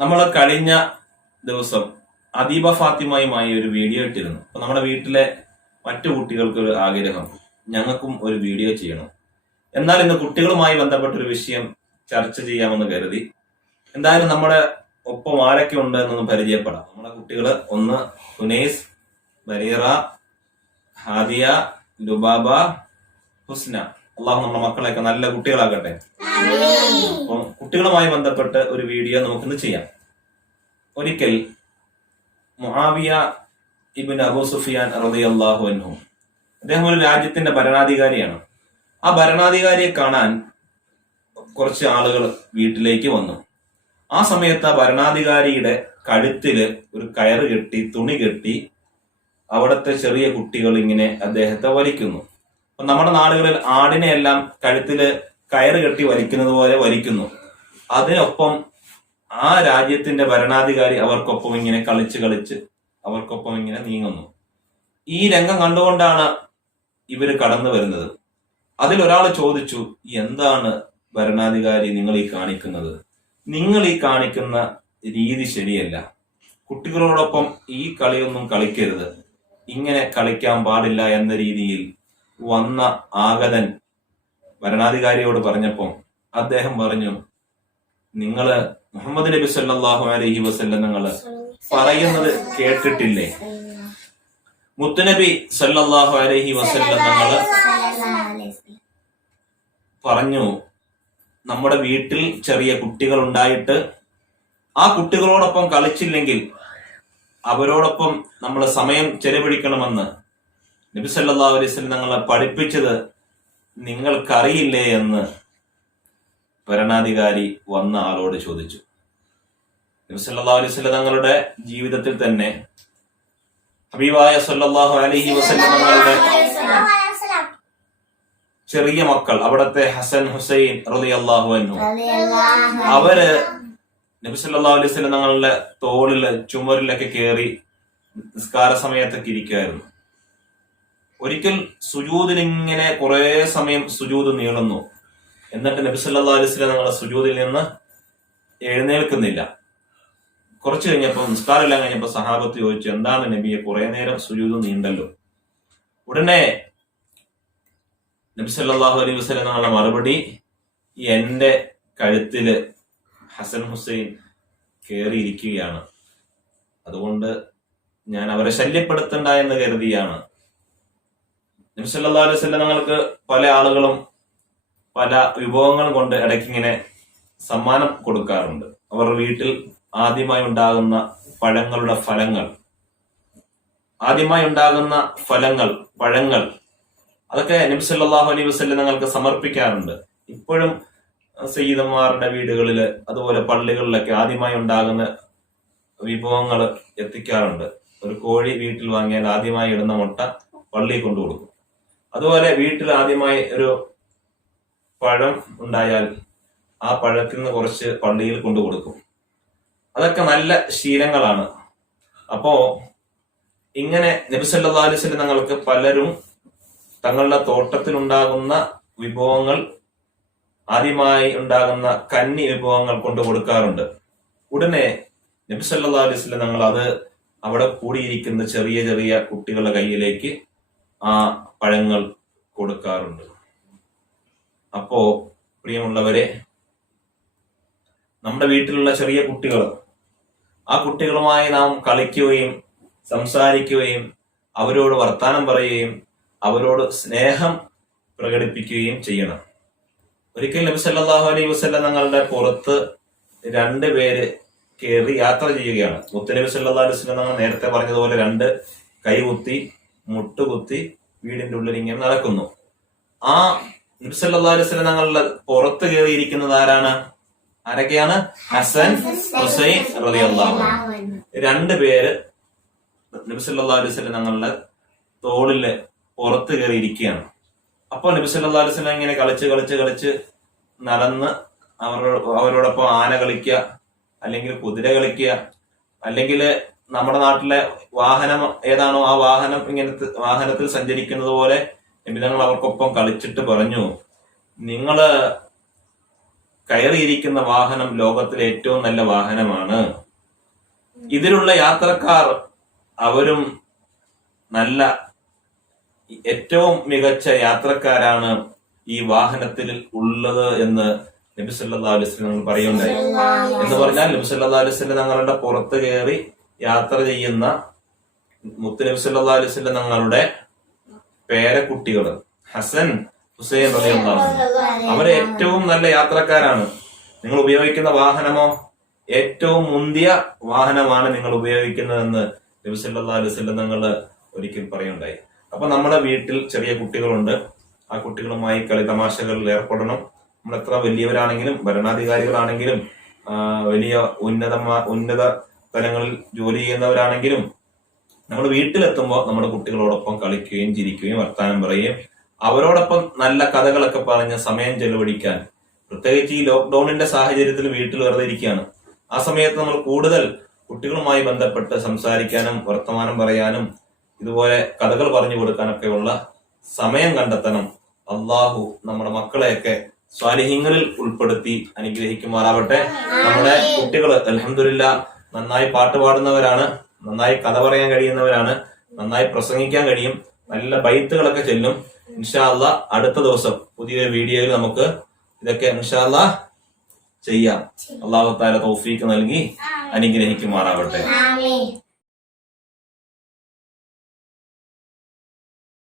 നമ്മൾ കഴിഞ്ഞ ദിവസം അദീബ ഫാത്തിമയുമായി ഒരു വീഡിയോ ഇട്ടിരുന്നു. അപ്പൊ നമ്മുടെ വീട്ടിലെ മറ്റു കുട്ടികൾക്ക് ഒരു ആഗ്രഹം, ഞങ്ങൾക്കും ഒരു വീഡിയോ ചെയ്യണം. എന്നാൽ ഇന്ന് കുട്ടികളുമായി ബന്ധപ്പെട്ട ഒരു വിഷയം ചർച്ച ചെയ്യാമെന്ന് കരുതി. എന്തായാലും നമ്മുടെ ഒപ്പം ആരൊക്കെ ഉണ്ട് എന്നൊന്ന് പരിചയപ്പെടാം. നമ്മുടെ കുട്ടികള് ഒന്ന് ഹുനൈസ്, ബരീറ, ഹാദിയ, ലുബാബ, ഹുസ്ന. അള്ളാഹു നമ്മുടെ മക്കളെയൊക്കെ നല്ല കുട്ടികളാകട്ടെ. അപ്പം കുട്ടികളുമായി ബന്ധപ്പെട്ട് ഒരു വീഡിയോ നമുക്കിന്ന് ചെയ്യാം. ഒരിക്കൽ മുആവിയ ഇബ്നു അബൂ സുഫിയാൻ റളിയല്ലാഹു അൻഹു, അദ്ദേഹം ഒരു രാജ്യത്തിന്റെ ഭരണാധികാരിയാണ്. ആ ഭരണാധികാരിയെ കാണാൻ കുറച്ച് ആളുകൾ വീട്ടിലേക്ക് വന്നു. ആ സമയത്ത് ആ ഭരണാധികാരിയുടെ കഴുത്തില് ഒരു കയറ് കെട്ടി, തുണി കെട്ടി അവിടുത്തെ ചെറിയ കുട്ടികൾ ഇങ്ങനെ അദ്ദേഹത്തെ വലിക്കുന്നു. അപ്പൊ നമ്മുടെ നാടുകളിൽ ആടിനെ എല്ലാം കഴുത്തില് കയറ് കെട്ടി വലിക്കുന്നത് പോലെ വലിക്കുന്നു. അതിനൊപ്പം ആ രാജ്യത്തിന്റെ ഭരണാധികാരി അവർക്കൊപ്പം ഇങ്ങനെ കളിച്ച് അവർക്കൊപ്പം ഇങ്ങനെ നീങ്ങുന്നു. ഈ രംഗം കണ്ടുകൊണ്ടാണ് ഇവര് കടന്നു വരുന്നത്. അതിലൊരാൾ ചോദിച്ചു, എന്താണ് ഭരണാധികാരി നിങ്ങൾ ഈ കാണിക്കുന്നത്? നിങ്ങൾ ഈ കാണിക്കുന്ന രീതി ശരിയല്ല. കുട്ടികളോടൊപ്പം ഈ കളിയൊന്നും കളിക്കരുത്, ഇങ്ങനെ കളിക്കാൻ പാടില്ല എന്ന രീതിയിൽ വന്ന ആഗതൻ ഭരണാധികാരിയോട് പറഞ്ഞപ്പം അദ്ദേഹം പറഞ്ഞു, നിങ്ങള് മുഹമ്മദ് നബി സല്ലല്ലാഹു അലൈഹി വസല്ലം നിങ്ങള് പറയുന്നത് കേട്ടിട്ടില്ലേ? മുത്തുനബി സല്ലല്ലാഹു അലൈഹി വസല്ലം നിങ്ങള് പറഞ്ഞു, നമ്മുടെ വീട്ടിൽ ചെറിയ കുട്ടികൾ ഉണ്ടായിട്ട് ആ കുട്ടികളോടൊപ്പം കളിച്ചില്ലെങ്കിൽ അവരോടൊപ്പം നമ്മൾ സമയം ചെലവഴിക്കണമെന്ന് നബി സല്ലല്ലാഹു അലൈഹി വസല്ലം ഞങ്ങളെ പഠിപ്പിച്ചത് നിങ്ങൾക്കറിയില്ലേ എന്ന് ഭരണാധികാരി വന്ന ആളോട് ചോദിച്ചു. നബി സല്ലല്ലാഹു അലൈഹി വസല്ലം തങ്ങളുടെ ജീവിതത്തിൽ തന്നെ ഹബീബായ സല്ലല്ലാഹു അലൈഹി വസല്ലം തങ്ങളുടെ ചെറിയ മക്കൾ, അവിടത്തെ ഹസൻ, ഹുസൈൻ റളിയല്ലാഹു അൻഹു, അവര് നബി സല്ലല്ലാഹു അലൈഹി വസല്ലം തങ്ങളുടെ തോളില്, ചുമരിലൊക്കെ കയറി നിസ്കാര സമയത്തൊക്കെ ഇരിക്കുമായിരുന്നു. ഒരിക്കൽ സുജൂദിന് ഇങ്ങനെ കുറെ സമയം സുജൂദ് നീളുന്നു. എന്നിട്ട് നബി സല്ലല്ലാഹു അലൈഹി വസല്ലം തങ്ങളുടെ സുജൂദിൽ നിന്ന് എഴുന്നേൽക്കുന്നില്ല. കുറച്ചു കഴിഞ്ഞപ്പോൾ, നിസ്കാരം എല്ലാം കഴിഞ്ഞപ്പോൾ സഹാബത്ത് ചോദിച്ചു, എന്താണ് നബിയെ കുറെ നേരം സുജൂദ് നീണ്ടല്ലോ? ഉടനെ നബി സല്ലല്ലാഹു അലൈഹി വസല്ലം തങ്ങളുടെ മറുപടി, എന്റെ കഴുത്തില് ഹസൻ, ഹുസൈൻ കേറിയിരിക്കുകയാണ്, അതുകൊണ്ട് ഞാൻ അവരെ ശല്യപ്പെടുത്തണ്ട എന്ന് കരുതിയാണ്. നബി സല്ലല്ലാഹു അലൈഹി വസല്ലം തങ്ങൾക്ക് പല ആളുകളും പല വിഭവങ്ങളും കൊണ്ട് ഇടയ്ക്കിങ്ങനെ സമ്മാനം കൊടുക്കാറുണ്ട്. അവരുടെ വീട്ടിൽ ആദ്യമായി ഉണ്ടാകുന്ന പഴങ്ങളുടെ ഫലങ്ങൾ, പഴങ്ങൾ, അതൊക്കെ നബി സല്ലല്ലാഹു അലൈഹി വസല്ലം തങ്ങൾക്ക് സമർപ്പിക്കാറുണ്ട്. ഇപ്പോഴും സയ്യിദന്മാരുടെ വീടുകളില്, അതുപോലെ പള്ളികളിലൊക്കെ ആദ്യമായി ഉണ്ടാകുന്ന വിഭവങ്ങൾ എത്തിക്കാറുണ്ട്. ഒരു കോഴി വീട്ടിൽ വാങ്ങിയാൽ ആദ്യമായി ഇടുന്ന മുട്ട പള്ളിയിൽ കൊണ്ടു കൊടുക്കും. അതുപോലെ വീട്ടിൽ ആദ്യമായി ഒരു പഴം ഉണ്ടായാൽ ആ പഴത്തിൽ നിന്ന് കുറച്ച് പള്ളിയിൽ കൊണ്ടു കൊടുക്കും. അതൊക്കെ നല്ല ശീലങ്ങളാണ്. അപ്പോ ഇങ്ങനെ നബി സല്ലല്ലാഹു അലൈഹി വസല്ലം തങ്ങൾക്ക് പലരും തങ്ങളുടെ തോട്ടത്തിലുണ്ടാകുന്ന വിഭവങ്ങൾ, ആദ്യമായി ഉണ്ടാകുന്ന കന്നി വിഭവങ്ങൾ കൊണ്ടു കൊടുക്കാറുണ്ട്. ഉടനെ നബി സല്ലല്ലാഹു അലൈഹി വസല്ലം തങ്ങൾ അത് അവിടെ കൂടിയിരിക്കുന്ന ചെറിയ ചെറിയ കുട്ടികളുടെ കയ്യിലേക്ക് ആ പഴങ്ങൾ കൊടുക്കാറുണ്ട്. അപ്പോ പ്രിയമുള്ളവരെ, നമ്മുടെ വീട്ടിലുള്ള ചെറിയ കുട്ടികൾ, ആ കുട്ടികളുമായി നാം കളിക്കുകയും സംസാരിക്കുകയും അവരോട് വർത്താനം പറയുകയും അവരോട് സ്നേഹം പ്രകടിപ്പിക്കുകയും ചെയ്യണം. ഒരിക്കൽ നബി സല്ലല്ലാഹു അലൈഹി വസല്ലം തങ്ങളുടെ പുറത്ത് രണ്ടുപേര് കയറി യാത്ര ചെയ്യുകയാണ്. മുത്തുനബി സല്ലല്ലാഹു അലൈഹി വസല്ലം തങ്ങൾ നേരത്തെ പറഞ്ഞതുപോലെ രണ്ട് കൈകുത്തി, മുട്ടുകുത്തി വീടിന്റെ ഉള്ളിൽ ഇങ്ങനെ നടക്കുന്നു. ആ നബി സല്ലല്ലാഹു അലൈഹി വസല്ലം തങ്ങളുടെ പുറത്ത് കയറിയിരിക്കുന്നത് ആരൊക്കെയാണ്? ഹസൻ, ഹുസൈൻ റളിയല്ലാഹു അൻഹു. രണ്ടുപേര് നബി സല്ലല്ലാഹു അലൈഹി വസല്ലം തങ്ങളുടെ തോളില് പുറത്ത് കയറിയിരിക്കുകയാണ്. അപ്പൊ നബി സല്ലല്ലാഹു അലൈഹി വസല്ലം ഇങ്ങനെ കളിച്ച് നടന്ന് അവരോടൊപ്പം ആന കളിക്കുക, അല്ലെങ്കിൽ കുതിര കളിക്കുക, അല്ലെങ്കിൽ നമ്മുടെ നാട്ടിലെ വാഹനം ഏതാണോ ആ വാഹനത്തിൽ സഞ്ചരിക്കുന്നത് പോലെ നബി തങ്ങൾ അവർക്കൊപ്പം കളിച്ചിട്ട് പറഞ്ഞു, നിങ്ങള് കയറിയിരിക്കുന്ന വാഹനം ലോകത്തിലെ ഏറ്റവും നല്ല വാഹനമാണ്. ഇതിലുള്ള യാത്രക്കാർ അവരും നല്ല ഏറ്റവും മികച്ച യാത്രക്കാരാണ് ഈ വാഹനത്തിൽ ഉള്ളത് എന്ന് നബി സല്ലല്ലാഹു അലൈഹി വസല്ലം പറയുണ്ടായി. എന്ന് പറഞ്ഞാൽ നബി സല്ലല്ലാഹു അലൈഹി വസല്ലം തങ്ങളുടെ പുറത്ത് കയറി യാത്ര ചെയ്യുന്ന മുത്ത് നബി സല്ലല്ലാഹു അലൈഹി വസല്ലം തങ്ങളുടെ പേരക്കുട്ടികൾ ഹസൻ ഹുസൈൻ റളിയല്ലാഹു അൻഹു അവരെ ഏറ്റവും നല്ല യാത്രക്കാരാണ്. നിങ്ങൾ ഉപയോഗിക്കുന്ന വാഹനമോ ഏറ്റവും മുന്തിയ വാഹനമാണ് നിങ്ങൾ ഉപയോഗിക്കുന്നതെന്ന് നബി സല്ലല്ലാഹു അലൈഹി വസല്ലം തങ്ങൾ ഒരിക്കൽ പറയുണ്ടായി. അപ്പൊ നമ്മുടെ വീട്ടിൽ ചെറിയ കുട്ടികളുണ്ട്. ആ കുട്ടികളുമായി കളി തമാശകളിൽ ഏർപ്പെടണം. നമ്മൾ എത്ര വലിയവരാണെങ്കിലും ഭരണാധികാരികളാണെങ്കിലും വലിയ ഉന്നത തലങ്ങളിൽ ജോലി ചെയ്യുന്നവരാണെങ്കിലും നമ്മൾ വീട്ടിലെത്തുമ്പോൾ നമ്മുടെ കുട്ടികളോടൊപ്പം കളിക്കുകയും ചിരിക്കുകയും വർത്താനം പറയുകയും അവരോടൊപ്പം നല്ല കഥകളൊക്കെ പറഞ്ഞ് സമയം ചെലവഴിക്കാൻ, പ്രത്യേകിച്ച് ഈ ലോക്ക്ഡൌണിന്റെ സാഹചര്യത്തിൽ വീട്ടിൽ വെറുതെ ഇരിക്കുകയാണ്. ആ സമയത്ത് നമ്മൾ കൂടുതൽ കുട്ടികളുമായി ബന്ധപ്പെട്ട് സംസാരിക്കാനും വർത്തമാനം പറയാനും ഇതുപോലെ കഥകൾ പറഞ്ഞു കൊടുക്കാനൊക്കെ ഉള്ള സമയം കണ്ടെത്തണം. അള്ളാഹു നമ്മുടെ മക്കളെയൊക്കെ സ്വാലിഹീങ്ങളിൽ ഉൾപ്പെടുത്തി അനുഗ്രഹിക്കുമാറാവട്ടെ. നമ്മുടെ കുട്ടികൾ അൽഹംദുലില്ലാഹ് നന്നായി പാട്ട് പാടുന്നവരാണ്, നന്നായി കഥ പറയാൻ കഴിയുന്നവരാണ്, നന്നായി പ്രസംഗിക്കാൻ കഴിയും, നല്ല ബൈത്തുകളൊക്കെ ചെല്ലും. ഇൻഷാ അല്ലാഹ് അടുത്ത ദിവസം പുതിയൊരു വീഡിയോയിൽ നമുക്ക് ഇതൊക്കെ ഇൻഷാ അല്ലാഹ് ചെയ്യാം. അല്ലാഹു തആല തൗഫീഖ് നൽകി അനുഗ്രഹിക്കുമാറാവട്ടെ.